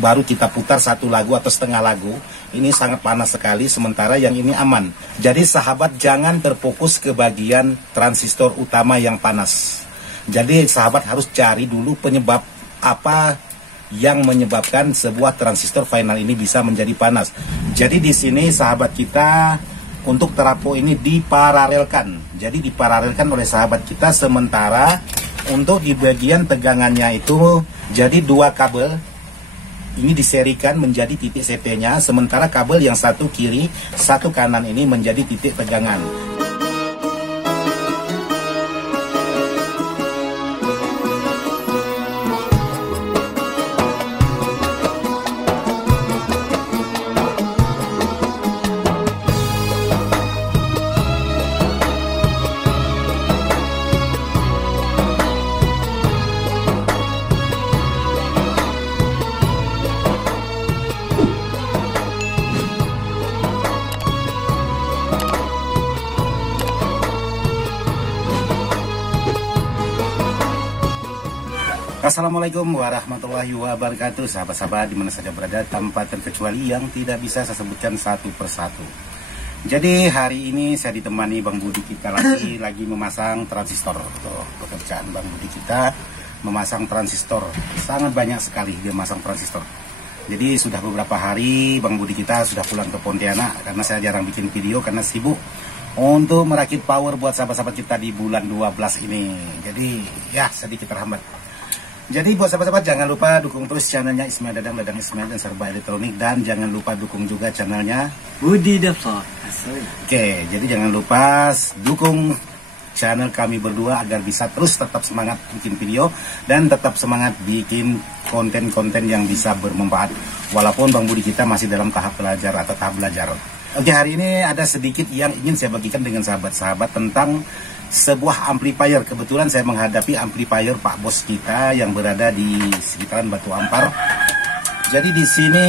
baru kita putar satu lagu atau setengah lagu, ini sangat panas sekali, sementara yang ini aman. Jadi sahabat jangan terfokus ke bagian transistor utama yang panas. Jadi sahabat harus cari dulu penyebab apa yang menyebabkan sebuah transistor final ini bisa menjadi panas. Jadi di sini sahabat kita untuk trafo ini diparalelkan. Jadi diparalelkan oleh sahabat kita, sementara untuk di bagian tegangannya itu jadi dua kabel ini diserikan menjadi titik CT-nya, sementara kabel yang satu kiri, satu kanan ini menjadi titik tegangan. Assalamualaikum warahmatullahi wabarakatuh, sahabat-sahabat dimana saja berada tanpa terkecuali yang tidak bisa saya sebutkan satu persatu. Jadi hari ini saya ditemani Bang Budi kita lagi memasang transistor. Tuh, pekerjaan Bang Budi kita memasang transistor, sangat banyak sekali dia masang transistor. Jadi sudah beberapa hari Bang Budi kita sudah pulang ke Pontianak karena saya jarang bikin video karena sibuk untuk merakit power buat sahabat-sahabat kita di bulan 12 ini. Jadi ya sedikit terhambat. Jadi buat sahabat-sahabat jangan lupa dukung terus channelnya Ismail Dadang Ismail dan Serba Elektronik, dan jangan lupa dukung juga channelnya Budi Devlog. Oke, jadi jangan lupa dukung channel kami berdua agar bisa terus tetap semangat bikin video dan tetap semangat bikin konten-konten yang bisa bermanfaat. Walaupun Bang Budi kita masih dalam tahap belajar atau tahap belajar. Oke, hari ini ada sedikit yang ingin saya bagikan dengan sahabat-sahabat tentang sebuah amplifier. Kebetulan saya menghadapi amplifier Pak Bos kita yang berada di sekitaran Batu Ampar. Jadi di sini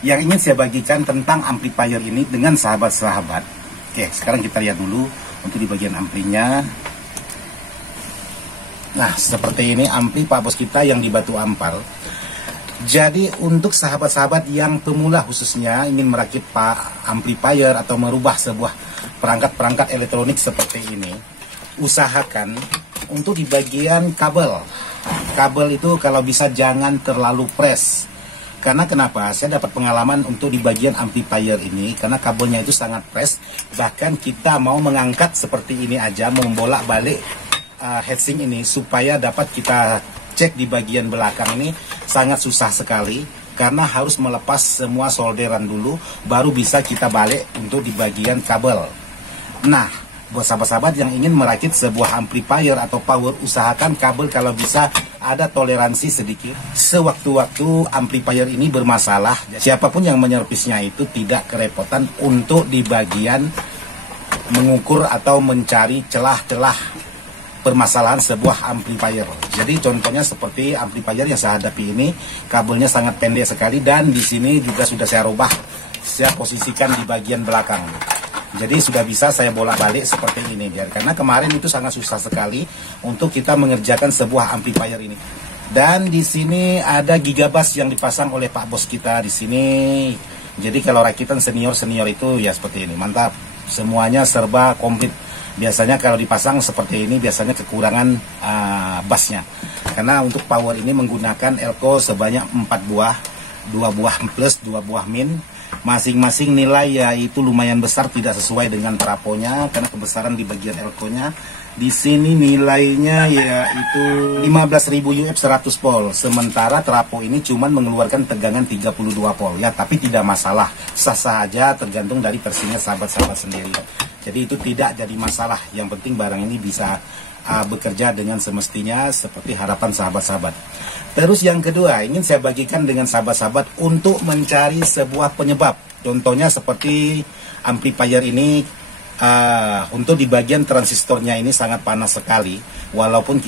yang ingin saya bagikan tentang amplifier ini dengan sahabat-sahabat. Oke, sekarang kita lihat dulu untuk di bagian amplinya. Nah, seperti ini ampli Pak Bos kita yang di Batu Ampar. Jadi untuk sahabat-sahabat yang pemula khususnya ingin merakit amplifier atau merubah sebuah perangkat-perangkat elektronik seperti ini, usahakan untuk di bagian kabel. Kabel itu kalau bisa jangan terlalu press. Karena kenapa? Saya dapat pengalaman untuk di bagian amplifier ini, karena kabelnya itu sangat press. Bahkan kita mau mengangkat seperti ini aja, membolak-balik heatsink ini supaya dapat kita cek di bagian belakang ini sangat susah sekali, karena harus melepas semua solderan dulu baru bisa kita balik untuk di bagian kabel. Nah, buat sahabat-sahabat yang ingin merakit sebuah amplifier atau power, usahakan kabel kalau bisa ada toleransi sedikit. Sewaktu-waktu amplifier ini bermasalah, siapapun yang menyervisnya itu tidak kerepotan untuk di bagian mengukur atau mencari celah-celah permasalahan sebuah amplifier. Jadi contohnya seperti amplifier yang saya hadapi ini, kabelnya sangat pendek sekali, dan di sini juga sudah saya rubah, saya posisikan di bagian belakang. Jadi sudah bisa saya bolak-balik seperti ini, karena kemarin itu sangat susah sekali untuk kita mengerjakan sebuah amplifier ini. Dan di sini ada gigabus yang dipasang oleh Pak Bos kita di sini. Jadi kalau rakitan senior itu ya seperti ini, mantap. Semuanya serba komplit. Biasanya kalau dipasang seperti ini biasanya kekurangan busnya, karena untuk power ini menggunakan elko sebanyak 4 buah, 2 buah plus 2 buah min, masing-masing nilai yaitu lumayan besar, tidak sesuai dengan trafonya karena kebesaran di bagian elkonya. Di sini nilainya yaitu 15.000 UF 100 volt, sementara trafo ini cuma mengeluarkan tegangan 32 volt ya, tapi tidak masalah, sah-sah aja tergantung dari versinya sahabat-sahabat sendiri. Jadi itu tidak jadi masalah, yang penting barang ini bisa bekerja dengan semestinya seperti harapan sahabat-sahabat. Terus yang kedua ingin saya bagikan dengan sahabat-sahabat untuk mencari sebuah penyebab. Contohnya seperti amplifier ini, untuk di bagian transistornya ini sangat panas sekali. Walaupun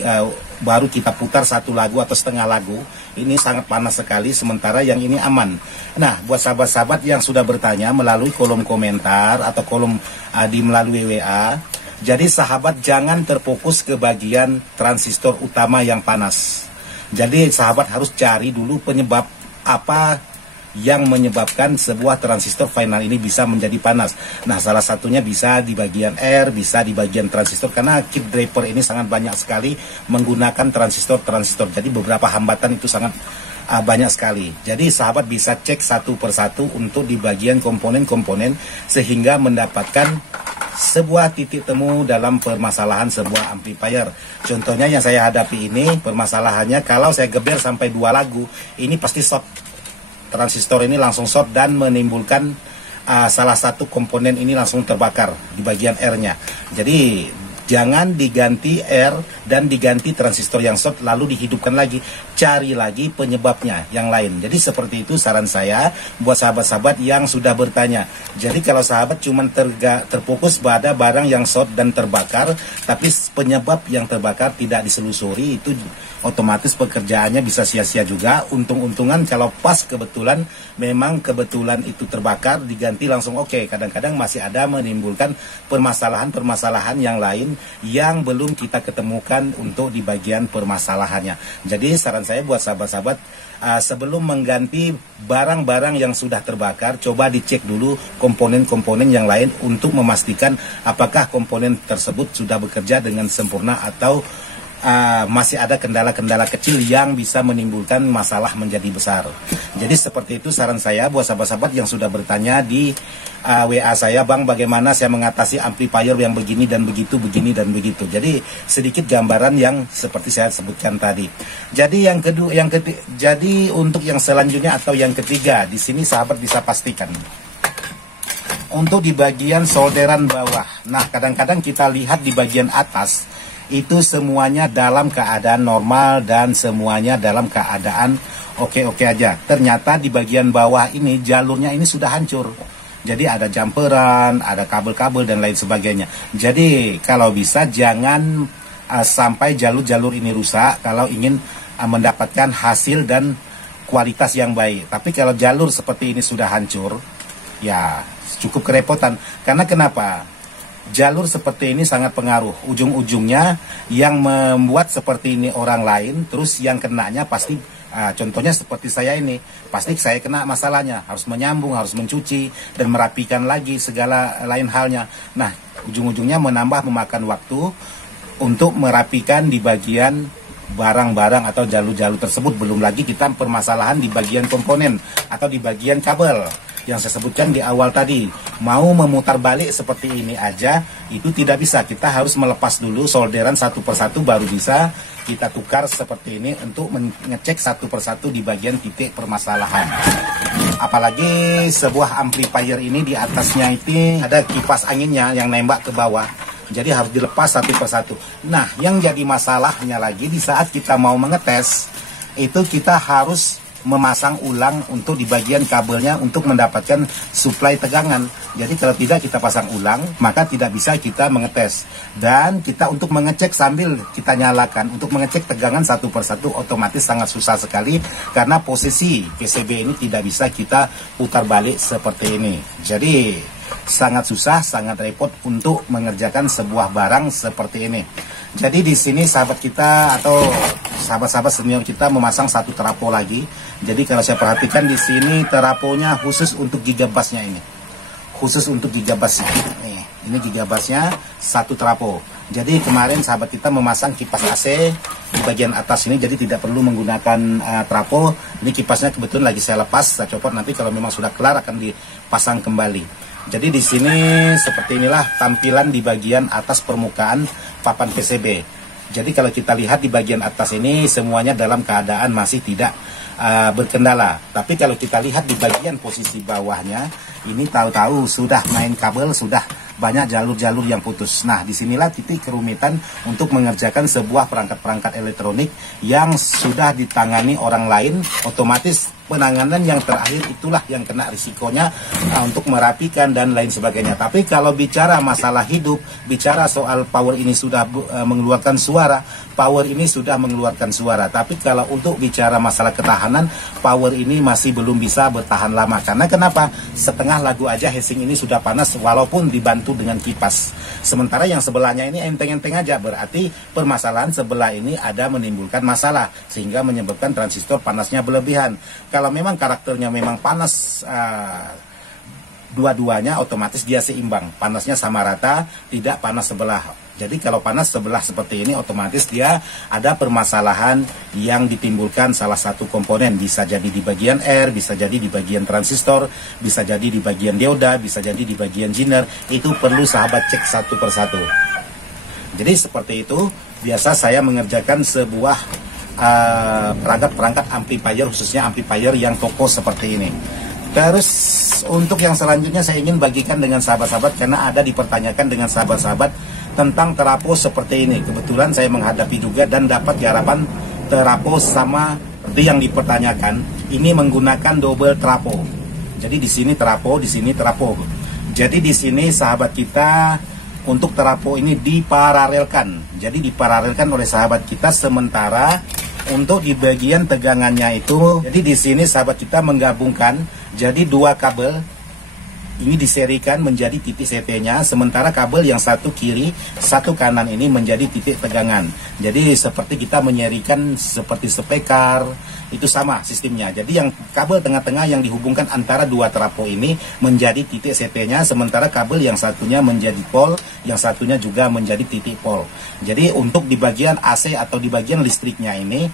baru kita putar satu lagu atau setengah lagu, ini sangat panas sekali, sementara yang ini aman. Nah, buat sahabat-sahabat yang sudah bertanya melalui kolom komentar atau kolom melalui WA, jadi sahabat jangan terfokus ke bagian transistor utama yang panas. Jadi sahabat harus cari dulu penyebab apa yang menyebabkan sebuah transistor final ini bisa menjadi panas. Nah, salah satunya bisa di bagian air, bisa di bagian transistor, karena kit draper ini sangat banyak sekali menggunakan transistor. Jadi beberapa hambatan itu sangat banyak sekali. Jadi sahabat bisa cek satu persatu untuk di bagian komponen-komponen sehingga mendapatkan sebuah titik temu dalam permasalahan sebuah amplifier. Contohnya yang saya hadapi ini, permasalahannya kalau saya geber sampai 2 lagu, ini pasti short. Transistor ini langsung short dan menimbulkan salah satu komponen ini langsung terbakar di bagian R-nya. Jadi jangan diganti R dan diganti transistor yang short lalu dihidupkan lagi. Cari lagi penyebabnya yang lain. Jadi seperti itu saran saya buat sahabat-sahabat yang sudah bertanya. Jadi kalau sahabat cuma terfokus pada barang yang short dan terbakar, tapi penyebab yang terbakar tidak diselusuri, itu otomatis pekerjaannya bisa sia-sia juga. Untung-untungan kalau pas kebetulan, memang kebetulan itu terbakar, diganti langsung oke. Kadang-kadang masih ada menimbulkan permasalahan-permasalahan yang lain yang belum kita ketemukan untuk di bagian permasalahannya. Jadi saran saya buat sahabat-sahabat, sebelum mengganti barang-barang yang sudah terbakar, coba dicek dulu komponen-komponen yang lain untuk memastikan apakah komponen tersebut sudah bekerja dengan sempurna atau masih ada kendala-kendala kecil yang bisa menimbulkan masalah menjadi besar. Jadi seperti itu saran saya buat sahabat-sahabat yang sudah bertanya di WA saya, Bang, bagaimana saya mengatasi amplifier yang begini dan begitu, begini dan begitu. Jadi sedikit gambaran yang seperti saya sebutkan tadi. Jadi yang kedua, jadi untuk yang selanjutnya atau yang ketiga, di sini sahabat bisa pastikan untuk di bagian solderan bawah. Nah, kadang-kadang kita lihat di bagian atas itu semuanya dalam keadaan normal dan semuanya dalam keadaan oke-oke aja. Ternyata di bagian bawah ini jalurnya ini sudah hancur. Jadi ada jumperan, ada kabel-kabel dan lain sebagainya. Jadi kalau bisa jangan sampai jalur-jalur ini rusak kalau ingin mendapatkan hasil dan kualitas yang baik. Tapi kalau jalur seperti ini sudah hancur, ya cukup kerepotan. Karena kenapa? Jalur seperti ini sangat pengaruh. Ujung-ujungnya yang membuat seperti ini orang lain, terus yang kenanya pasti, contohnya seperti saya ini, pasti saya kena masalahnya. Harus menyambung, harus mencuci, dan merapikan lagi segala lain halnya. Nah, ujung-ujungnya memakan waktu untuk merapikan di bagian barang-barang atau jalur-jalur tersebut. Belum lagi kita permasalahan di bagian komponen atau di bagian kabel yang saya sebutkan di awal tadi. Mau memutar balik seperti ini aja itu tidak bisa. Kita harus melepas dulu solderan satu persatu baru bisa kita tukar seperti ini untuk mengecek satu persatu di bagian titik permasalahan. Apalagi sebuah amplifier ini di atasnya itu ada kipas anginnya yang nembak ke bawah. Jadi harus dilepas satu persatu. Nah, yang jadi masalahnya lagi di saat kita mau mengetes itu kita harus memasang ulang untuk di bagian kabelnya untuk mendapatkan suplai tegangan. Jadi kalau tidak kita pasang ulang, maka tidak bisa kita mengetes. Dan kita untuk mengecek sambil kita nyalakan, untuk mengecek tegangan satu persatu otomatis sangat susah sekali karena posisi PCB ini tidak bisa kita putar balik seperti ini. Jadi sangat susah, sangat repot untuk mengerjakan sebuah barang seperti ini. Jadi di sini sahabat kita atau sahabat-sahabat senior kita memasang satu terapo lagi. Jadi kalau saya perhatikan di sini teraponya khusus untuk gigabasnya ini. Khusus untuk gigabas ini. Ini gigabasnya satu terapo. Jadi kemarin sahabat kita memasang kipas AC di bagian atas ini, jadi tidak perlu menggunakan terapo. Ini kipasnya kebetulan lagi saya lepas, saya copot, nanti kalau memang sudah kelar akan dipasang kembali. Jadi di sini seperti inilah tampilan di bagian atas permukaan papan PCB. Jadi kalau kita lihat di bagian atas ini semuanya dalam keadaan masih tidak berkendala. Tapi kalau kita lihat di bagian posisi bawahnya, ini tahu-tahu sudah main kabel, sudah banyak jalur-jalur yang putus. Nah, disinilah titik kerumitan untuk mengerjakan sebuah perangkat-perangkat elektronik yang sudah ditangani orang lain. Otomatis penanganan yang terakhir itulah yang kena risikonya untuk merapikan dan lain sebagainya. Tapi kalau bicara masalah hidup, bicara soal power ini sudah mengeluarkan suara, power ini sudah mengeluarkan suara. Tapi kalau untuk bicara masalah ketahanan, power ini masih belum bisa bertahan lama. Karena kenapa? Setengah lagu aja heatsink ini sudah panas walaupun dibantu dengan kipas. Sementara yang sebelahnya ini enteng-enteng aja, berarti permasalahan sebelah ini ada menimbulkan masalah sehingga menyebabkan transistor panasnya berlebihan. kalau memang karakternya memang panas dua-duanya, otomatis dia seimbang, panasnya sama rata, tidak panas sebelah. Jadi kalau panas sebelah seperti ini, otomatis dia ada permasalahan yang ditimbulkan salah satu komponen. Bisa jadi di bagian air, bisa jadi di bagian transistor, bisa jadi di bagian dioda, bisa jadi di bagian jener. Itu perlu sahabat cek satu persatu. Jadi seperti itu, biasa saya mengerjakan sebuah perangkat amplifier, khususnya amplifier yang toko seperti ini. Terus untuk yang selanjutnya saya ingin bagikan dengan sahabat-sahabat, karena ada dipertanyakan dengan sahabat-sahabat tentang terapo seperti ini. Kebetulan saya menghadapi juga dan dapat harapan terapo sama seperti yang dipertanyakan. Ini menggunakan double terapo. Jadi di sini terapo, di sini terapo. Jadi di sini sahabat kita untuk terapo ini diparalelkan. Jadi diparalelkan oleh sahabat kita, sementara untuk di bagian tegangannya itu, jadi di sini sahabat kita menggabungkan jadi dua kabel. Ini diserikan menjadi titik CT-nya, sementara kabel yang satu kiri, satu kanan ini menjadi titik tegangan. Jadi seperti kita menyerikan seperti spekar, itu sama sistemnya. Jadi yang kabel tengah-tengah yang dihubungkan antara dua terapo ini menjadi titik CT-nya, sementara kabel yang satunya menjadi pol, yang satunya juga menjadi titik pol. Jadi untuk di bagian AC atau di bagian listriknya ini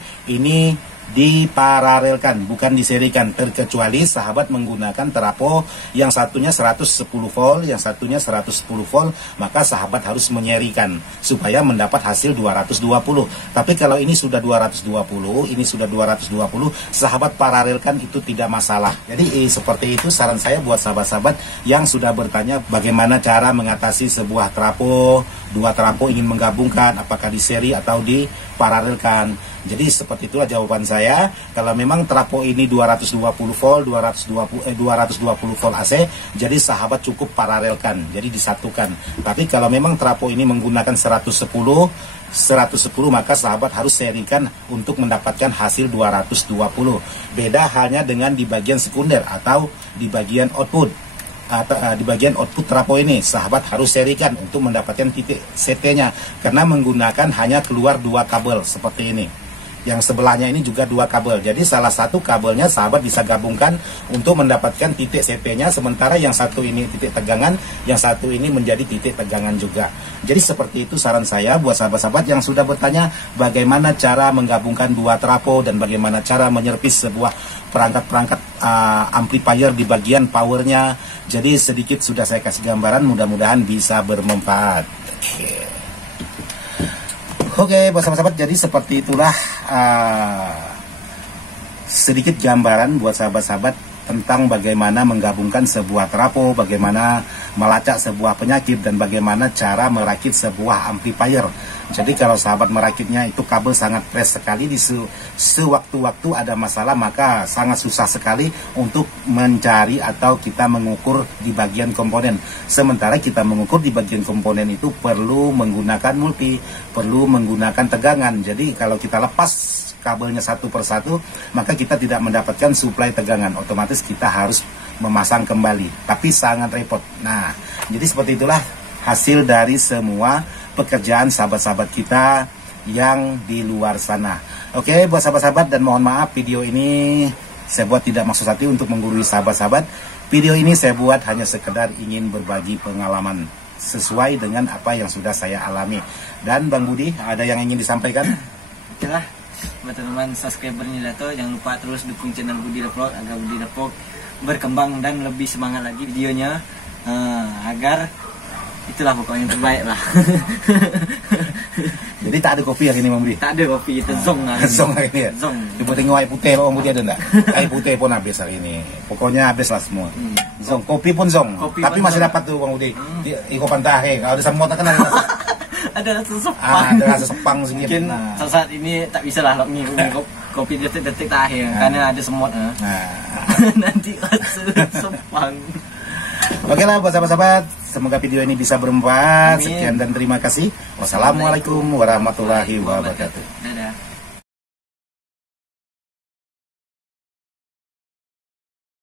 diparalelkan, bukan diserikan, terkecuali sahabat menggunakan terapo yang satunya 110 volt, yang satunya 110 volt, maka sahabat harus menyerikan supaya mendapat hasil 220. Tapi kalau ini sudah 220, ini sudah 220, sahabat paralelkan itu tidak masalah. Jadi seperti itu saran saya buat sahabat-sahabat yang sudah bertanya bagaimana cara mengatasi sebuah terapo, dua terapo ingin menggabungkan, apakah di seri atau di paralelkan. Jadi seperti itulah jawaban saya. Kalau memang terapo ini 220 volt, 220 volt AC, jadi sahabat cukup paralelkan, jadi disatukan. Tapi kalau memang terapo ini menggunakan 110, maka sahabat harus serikan untuk mendapatkan hasil 220. Beda halnya dengan di bagian sekunder atau di bagian output. Di bagian output terapo ini sahabat harus serikan untuk mendapatkan titik CT-nya, karena menggunakan hanya keluar dua kabel seperti ini. Yang sebelahnya ini juga dua kabel, jadi salah satu kabelnya sahabat bisa gabungkan untuk mendapatkan titik CP-nya, sementara yang satu ini titik tegangan, yang satu ini menjadi titik tegangan juga. Jadi seperti itu saran saya buat sahabat-sahabat yang sudah bertanya bagaimana cara menggabungkan dua terapo dan bagaimana cara menyervis sebuah perangkat-perangkat amplifier di bagian powernya. Jadi sedikit sudah saya kasih gambaran, mudah-mudahan bisa bermanfaat. Oke, buat sahabat-sahabat, jadi seperti itulah sedikit gambaran buat sahabat-sahabat tentang bagaimana menggabungkan sebuah terapo, bagaimana melacak sebuah penyakit, dan bagaimana cara merakit sebuah amplifier. Jadi kalau sahabat merakitnya itu kabel sangat fresh sekali, di sewaktu-waktu ada masalah maka sangat susah sekali untuk mencari atau kita mengukur di bagian komponen. Sementara kita mengukur di bagian komponen itu perlu menggunakan multi, perlu menggunakan tegangan. Jadi kalau kita lepas kabelnya satu persatu, maka kita tidak mendapatkan suplai tegangan. Otomatis kita harus memasang kembali, tapi sangat repot. Nah, jadi seperti itulah hasil dari semua pekerjaan sahabat-sahabat kita yang di luar sana. Oke, buat sahabat-sahabat, dan mohon maaf video ini saya buat tidak maksud hati untuk menggurui sahabat-sahabat. Video ini saya buat hanya sekedar ingin berbagi pengalaman sesuai dengan apa yang sudah saya alami. Dan Bang Budi, ada yang ingin disampaikan? Itulah buat teman-teman subscribernya Dato, jangan lupa terus dukung channel Budi Vlog agar Budi Vlog berkembang dan lebih semangat lagi videonya, agar itulah pokoknya yang terbaik lah. Jadi tak ada kopi hari ini Bang Budi? Tak ada kopi, itu zong lah. Zong hari ini ya? Zong. Coba tengok air putih Bang Budi ada enggak? Air putih pun habis hari ini. Pokoknya habis lah semua. Zong, kopi pun zong. Kopi tapi masih zong. Dapat tuh Bang Budi. Di Iko Pantahe, kalau ada samot kan ada. Ada rasa sepang. Ada rasa sepang sedikit. Mungkin saat ini tak bisa lah kopi detik-detik terakhir karena ada semut. Nanti rasa sepang. Oke lah buat sahabat-sahabat, semoga video ini bisa bermanfaat. Sekian dan terima kasih. Wassalamualaikum warahmatullahi wabarakatuh.